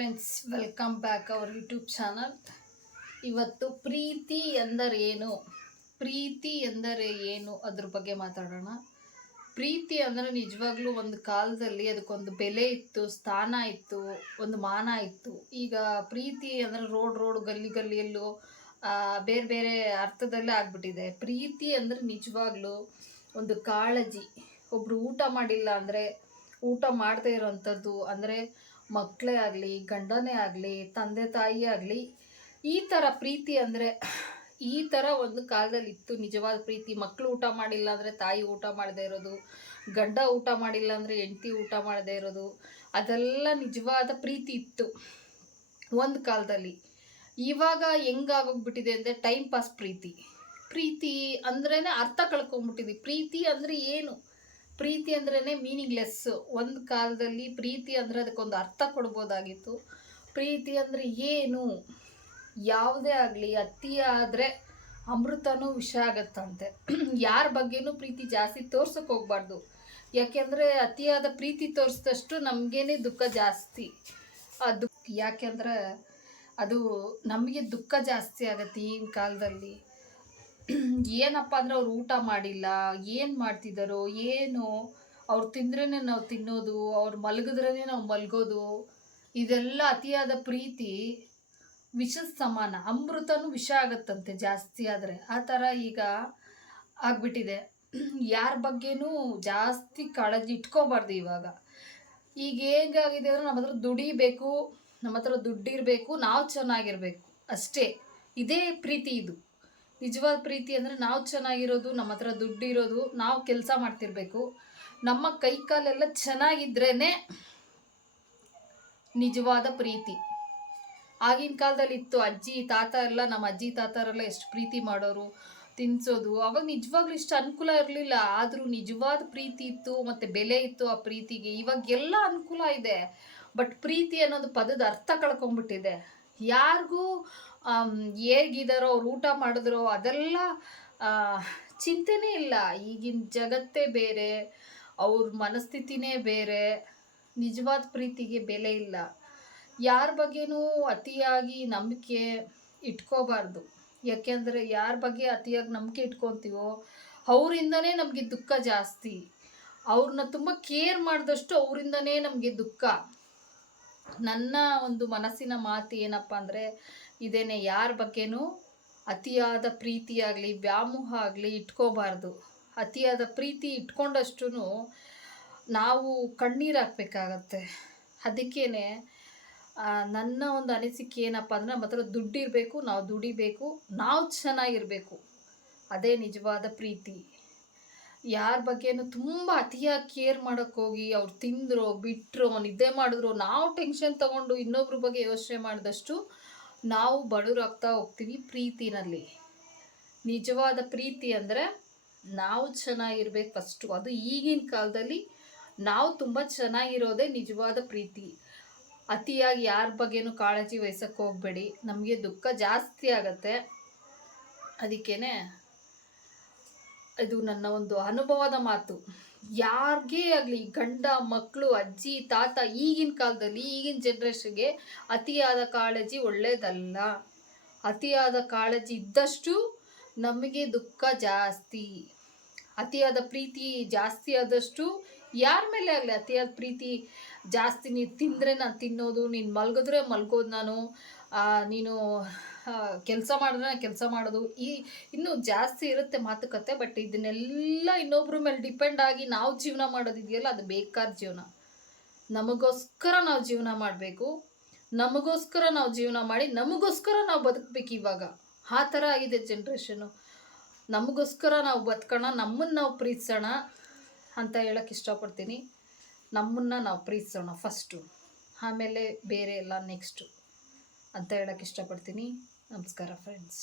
Friends, welcome back our YouTube channel. ಇವತ್ತು ಪ್ರೀತಿ ಎಂದರೆ ಏನು ಅದ್ರ ಬಗ್ಗೆ ಮಾತಾಡೋಣ. ಪ್ರೀತಿ ಅಂದರೆ ನಿಜವಾಗ್ಲೂ ಒಂದು ಕಾಲದಲ್ಲಿ ಅದಕ್ಕೊಂದು ಬೆಲೆ ಇತ್ತು, ಸ್ಥಾನ ಇತ್ತು, ಒಂದು ಮಾನ ಇತ್ತು. ಈಗ ಪ್ರೀತಿ ಅಂದರೆ ರೋಡ್ ಗಲ್ಲಿಯಲ್ಲೂ ಬೇರೆ ಬೇರೆ ಅರ್ಥದಲ್ಲೇ ಆಗ್ಬಿಟ್ಟಿದೆ. ಪ್ರೀತಿ ಅಂದರೆ ನಿಜವಾಗ್ಲೂ ಒಂದು ಕಾಳಜಿ. ಒಬ್ಬರು ಊಟ ಮಾಡಿಲ್ಲ ಅಂದರೆ ಊಟ ಮಾಡದೇ ಇರೋವಂಥದ್ದು, ಅಂದರೆ ಮಕ್ಕಳೇ ಆಗಲಿ, ಗಂಡನೇ ಆಗಲಿ, ತಂದೆ ತಾಯಿ ಆಗಲಿ, ಈ ಥರ ಪ್ರೀತಿ ಅಂದರೆ ಈ ಥರ ಒಂದು ಕಾಲದಲ್ಲಿ ಇತ್ತು ನಿಜವಾದ ಪ್ರೀತಿ. ಮಕ್ಕಳು ಊಟ ಮಾಡಿಲ್ಲ ಅಂದರೆ ತಾಯಿ ಊಟ ಮಾಡದೇ ಇರೋದು, ಗಂಡ ಊಟ ಮಾಡಿಲ್ಲ ಅಂದರೆ ಹೆಂಡತಿ ಊಟ ಮಾಡದೇ ಇರೋದು, ಅದೆಲ್ಲ ನಿಜವಾದ ಪ್ರೀತಿ ಇತ್ತು ಒಂದು ಕಾಲದಲ್ಲಿ. ಇವಾಗ ಹೆಂಗಾಗೋಗ್ಬಿಟ್ಟಿದೆ ಅಂದರೆ ಟೈಮ್ ಪಾಸ್ ಪ್ರೀತಿ ಅಂದ್ರೇ ಅರ್ಥ ಕಳ್ಕೊಂಬಿಟ್ಟಿದೆ. ಪ್ರೀತಿ ಅಂದರೆ ಏನು? ಪ್ರೀತಿ ಅಂದ್ರೇ ಮೀನಿಂಗ್ಲೆಸ್ಸು. ಒಂದು ಕಾಲದಲ್ಲಿ ಪ್ರೀತಿ ಅಂದರೆ ಅದಕ್ಕೊಂದು ಅರ್ಥ ಕೊಡ್ಬೋದಾಗಿತ್ತು. ಪ್ರೀತಿ ಅಂದರೆ ಏನು? ಯಾವುದೇ ಆಗಲಿ ಅತಿ ಆದರೆ ಅಮೃತನೂ ವಿಷ ಆಗತ್ತಂತೆ. ಯಾರ ಬಗ್ಗೆನೂ ಪ್ರೀತಿ ಜಾಸ್ತಿ ತೋರ್ಸೋಕೆ ಹೋಗ್ಬಾರ್ದು. ಯಾಕೆಂದರೆ ಅತಿಯಾದ ಪ್ರೀತಿ ತೋರಿಸಿದಷ್ಟು ನಮಗೇನೆ ದುಃಖ ಜಾಸ್ತಿ. ಯಾಕೆಂದರೆ ಅದು ನಮಗೆ ದುಃಖ ಜಾಸ್ತಿ ಆಗುತ್ತೆ ಈಗಿನ ಕಾಲದಲ್ಲಿ. ಏನಪ್ಪ ಅಂದರೆ ಅವ್ರು ಊಟ ಮಾಡಿಲ್ಲ, ಏನು ಮಾಡ್ತಿದ್ದಾರೋ ಏನು, ಅವ್ರು ತಿಂದ್ರೇ ನಾವು ತಿನ್ನೋದು, ಅವ್ರು ಮಲಗಿದ್ರೇ ನಾವು ಮಲಗೋದು, ಇದೆಲ್ಲ ಅತಿಯಾದ ಪ್ರೀತಿ ವಿಷದ ಸಮಾನ. ಅಮೃತನೂ ವಿಷ ಆಗುತ್ತಂತೆ ಜಾಸ್ತಿ ಆದರೆ. ಆ ಥರ ಈಗ ಆಗ್ಬಿಟ್ಟಿದೆ. ಯಾರ ಬಗ್ಗೆನೂ ಜಾಸ್ತಿ ಕಾಳಜಿ ಇಟ್ಕೋಬಾರ್ದು ಇವಾಗ. ಈಗ ಹೇಗಾಗಿದೆ ಅಂದರೆ ನಮ್ಮ ಹತ್ರ ದುಡಿಬೇಕು, ನಮ್ಮ ಹತ್ರ ದುಡ್ಡಿರಬೇಕು, ನಾವು ಚೆನ್ನಾಗಿರಬೇಕು ಅಷ್ಟೇ. ಇದೇ ಪ್ರೀತಿ. ಇದು ನಿಜವಾದ ಪ್ರೀತಿ ಅಂದರೆ ನಾವು ಚೆನ್ನಾಗಿರೋದು, ನಮ್ಮ ಹತ್ರ ದುಡ್ಡಿರೋದು, ನಾವು ಕೆಲಸ ಮಾಡ್ತಿರ್ಬೇಕು, ನಮ್ಮ ಕೈ ಕಾಲೆಲ್ಲ ಚೆನ್ನಾಗಿದ್ರೇ ನಿಜವಾದ ಪ್ರೀತಿ. ಆಗಿನ ಕಾಲದಲ್ಲಿ ಇತ್ತು ಅಜ್ಜಿ ತಾತ ಎಲ್ಲ. ನಮ್ಮ ಅಜ್ಜಿ ತಾತರೆಲ್ಲ ಎಷ್ಟು ಪ್ರೀತಿ ಮಾಡೋರು, ತಿನ್ನಿಸೋದು. ಅವಾಗ ನಿಜವಾಗ್ಲೂ ಇಷ್ಟು ಅನುಕೂಲ ಇರಲಿಲ್ಲ, ಆದರೂ ನಿಜವಾದ ಪ್ರೀತಿ ಇತ್ತು ಮತ್ತು ಬೆಲೆ ಇತ್ತು ಆ ಪ್ರೀತಿಗೆ. ಇವಾಗೆಲ್ಲ ಅನುಕೂಲ ಇದೆ, ಬಟ್ ಪ್ರೀತಿ ಅನ್ನೋದು ಪದದ ಅರ್ಥ ಕಳ್ಕೊಂಬಿಟ್ಟಿದೆ. ಯಾರಿಗೂ ಹೇಗಿದ್ದಾರೋ, ಅವ್ರು ಊಟ ಮಾಡಿದ್ರೋ ಅದೆಲ್ಲ ಚಿಂತೆನೇ ಇಲ್ಲ. ಈಗಿನ ಜಗತ್ತೇ ಬೇರೆ, ಅವ್ರ ಮನಸ್ಥಿತಿನೇ ಬೇರೆ. ನಿಜವಾದ ಪ್ರೀತಿಗೆ ಬೆಲೆ ಇಲ್ಲ. ಯಾರ ಬಗ್ಗೆನೂ ಅತಿಯಾಗಿ ನಂಬಿಕೆ ಇಟ್ಕೋಬಾರ್ದು. ಯಾಕೆಂದರೆ ಯಾರ ಬಗ್ಗೆ ಅತಿಯಾಗಿ ನಂಬಿಕೆ ಇಟ್ಕೊತೀವೋ ಅವರಿಂದನೇ ನಮಗೆ ದುಃಖ ಜಾಸ್ತಿ. ಅವ್ರನ್ನ ತುಂಬ ಕೇರ್ ಮಾಡಿದಷ್ಟು ಅವರಿಂದನೇ ನಮಗೆ ದುಃಖ. ನನ್ನ ಒಂದು ಮನಸ್ಸಿನ ಮಾತು ಏನಪ್ಪ ಅಂದರೆ ಇದೇನೆ, ಯಾರ ಬಗ್ಗೆನೂ ಅತಿಯಾದ ಪ್ರೀತಿಯಾಗಲಿ ವ್ಯಾಮೋಹ ಆಗಲಿ ಇಟ್ಕೋಬಾರ್ದು. ಅತಿಯಾದ ಪ್ರೀತಿ ಇಟ್ಕೊಂಡಷ್ಟು ನಾವು ಕಣ್ಣೀರು ಹಾಕ್ಬೇಕಾಗತ್ತೆ. ಅದಕ್ಕೇ ನನ್ನ ಒಂದು ಅನಿಸಿಕೆ ಏನಪ್ಪ ಅಂದರೆ ನಮ್ಮ ಹತ್ರ ದುಡ್ಡಿರಬೇಕು, ನಾವು ದುಡಿಬೇಕು, ನಾವು ಚೆನ್ನಾಗಿರಬೇಕು, ಅದೇ ನಿಜವಾದ ಪ್ರೀತಿ. ಯಾರ ಬಗ್ಗೆನೂ ತುಂಬ ಅತಿಯಾಗಿ ಕೇರ್ ಮಾಡೋಕ್ಕೋಗಿ ಅವ್ರು ತಿಂದರೋ ಬಿಟ್ಟರೋ ನಿದ್ದೆ ಮಾಡಿದ್ರು ನಾವು ಟೆನ್ಷನ್ ತೊಗೊಂಡು ಇನ್ನೊಬ್ರ ಬಗ್ಗೆ ಯೋಚನೆ ಮಾಡಿದಷ್ಟು ನಾವು ಬಡವರಾಗ್ತಾ ಹೋಗ್ತೀವಿ ಪ್ರೀತಿನಲ್ಲಿ. ನಿಜವಾದ ಪ್ರೀತಿ ಅಂದರೆ ನಾವು ಚೆನ್ನಾಗಿರ್ಬೇಕು ಫಸ್ಟು. ಅದು ಈಗಿನ ಕಾಲದಲ್ಲಿ ನಾವು ತುಂಬ ಚೆನ್ನಾಗಿರೋದೇ ನಿಜವಾದ ಪ್ರೀತಿ. ಅತಿಯಾಗಿ ಯಾರ ಬಗ್ಗೆನೂ ಕಾಳಜಿ ವಹಿಸೋಕ್ಕೆ ಹೋಗಬೇಡಿ, ನಮಗೆ ದುಃಖ ಜಾಸ್ತಿ ಆಗತ್ತೆ. ಅದಕ್ಕೇ ಇದು ನನ್ನ ಒಂದು ಅನುಭವದ ಮಾತು. ಯಾರಿಗೇ ಆಗಲಿ, ಗಂಡ ಮಕ್ಕಳು, ಅಜ್ಜಿ ತಾತ, ಈಗಿನ ಕಾಲದಲ್ಲಿ ಈಗಿನ ಜನ್ರೇಷನ್ಗೆ ಅತಿಯಾದ ಕಾಳಜಿ ಒಳ್ಳೆಯದಲ್ಲ. ಅತಿಯಾದ ಕಾಳಜಿ ಇದ್ದಷ್ಟು ನಮಗೆ ದುಃಖ ಜಾಸ್ತಿ. ಅತಿಯಾದ ಪ್ರೀತಿ ಜಾಸ್ತಿ ಆದಷ್ಟು ಯಾರ ಮೇಲೆ ಆಗಲಿ ಅತಿಯಾದ ಪ್ರೀತಿ ಜಾಸ್ತಿ. ನೀನು ತಿಂದರೆ ನಾನು ತಿನ್ನೋದು, ನೀನು ಮಲಗಿದ್ರೆ ಮಲಗೋದು, ನೀನು ಕೆಲಸ ಮಾಡಿದ್ರೆ ನಾನು ಕೆಲಸ ಮಾಡೋದು, ಇನ್ನೂ ಜಾಸ್ತಿ ಇರುತ್ತೆ ಮಾತುಕತೆ. ಬಟ್ ಇದನ್ನೆಲ್ಲ ಇನ್ನೊಬ್ಬರ ಮೇಲೆ ಡಿಪೆಂಡ್ ಆಗಿ ನಾವು ಜೀವನ ಮಾಡೋದಿದೆಯಲ್ಲ, ಅದು ಬೇಕಾದ ಜೀವನ. ನಮಗೋಸ್ಕರ ನಾವು ಜೀವನ ಮಾಡಬೇಕು, ನಮಗೋಸ್ಕರ ನಾವು ಜೀವನ ಮಾಡಿ ನಮಗೋಸ್ಕರ ನಾವು ಬದುಕಬೇಕು. ಇವಾಗ ಆ ಥರ ಆಗಿದೆ ಜನ್ರೇಷನು. ನಮಗೋಸ್ಕರ ನಾವು ಬದುಕೋಣ, ನಮ್ಮನ್ನು ನಾವು ಪ್ರೀತಿಸೋಣ ಅಂತ ಹೇಳೋಕ್ಕೆ ಇಷ್ಟಪಡ್ತೀನಿ. ನಮ್ಮನ್ನು ನಾವು ಪ್ರೀತಿಸೋಣ ಫಸ್ಟು, ಆಮೇಲೆ ಬೇರೆ ಎಲ್ಲ ನೆಕ್ಸ್ಟು ಅಂತ ಹೇಳೋಕ್ಕೆ ಇಷ್ಟಪಡ್ತೀನಿ. ನಮಸ್ಕಾರ ಫ್ರೆಂಡ್ಸ್.